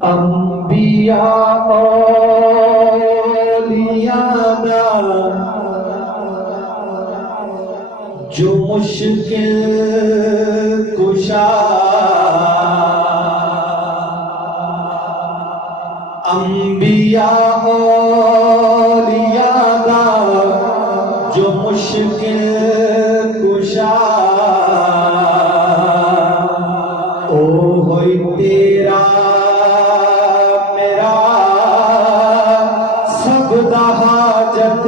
अंबिया औलिया दा जो मुश्किल कुशा, अंबिया औलिया दा जो मुश्किल कुशा, ओ होई तेरा मेरा सब दा हाजत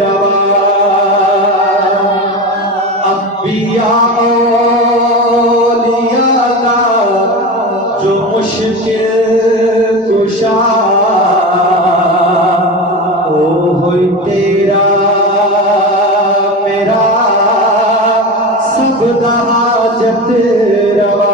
रवा। अंबिया औलिया दा जो मुश्किल कुशा, ओ होई तेरा मेरा सब दा हाजत रवा।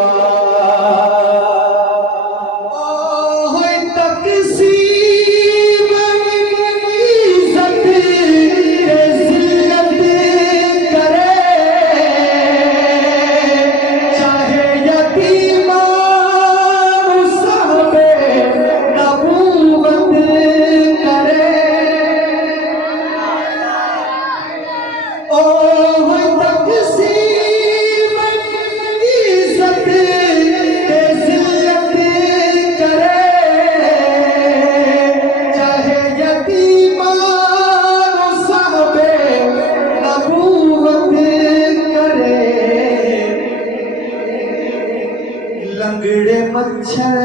लंगड़े मच्छर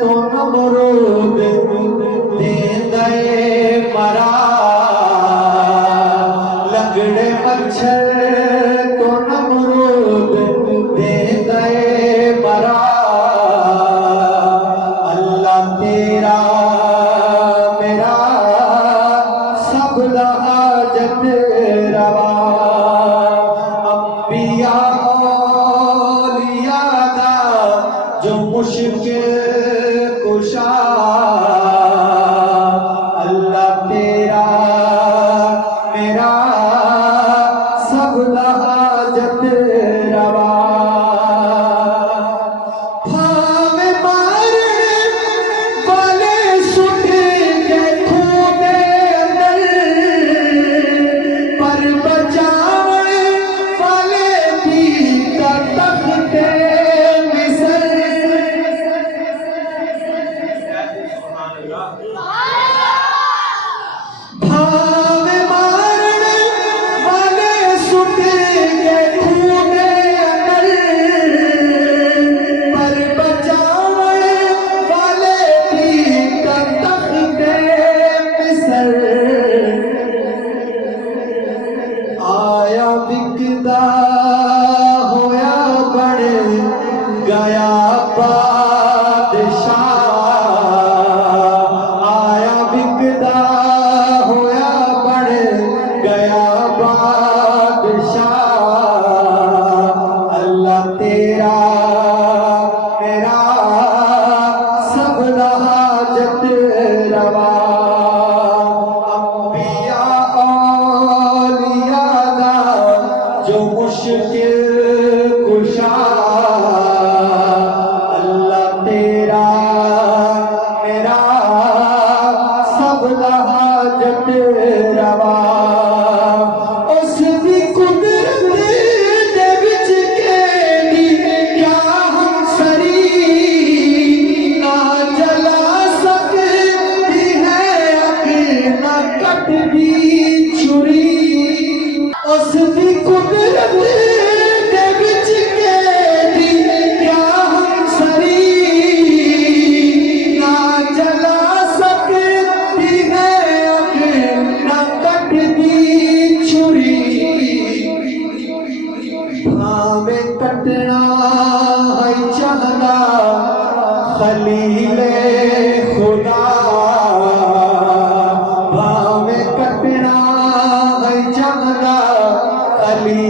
तो नमरूद दे दए मरा, लंगड़े मच्छर तो नमरूद दे दए मरा। अल्लाह तेरा मेरा सब दा हाजत रवा। अंबिया औलिया दा जो मुश्किल कुशा, अल्लाह तेरा मेरा सब दा हाजत रवा। भावे मारने वाले सुट के खूह दे अंदर, पर बचावे वाले भी तख्ते मिस्र। भावे मारने वाले सुट के खूह दे अंदर, पर बचावे वाले भी तख्ते मिस्र। आया बिकदा होया बन गया बादशाह, आया बिकदा होया बन गया बादशाह। अल्लाह तेरा मेरा सब दा हाजत रवा। अंबिया औलिया दा जो मुश्किल कुशा, अल्लाह तेरा मेरा सब दा हाजत रवा। उस दी कुदरत दे विच केड़ी क्या हम सरी, ना जला सकती है अग ना कटदी छुरी। उस दी कुदरत दे विच केड़ी क्या हम सरी, ना जला सकती है अग ना कटदी छुरी। भावे कटना है चाहना खलीले खुदा, भावे कटना है चाहना खलीले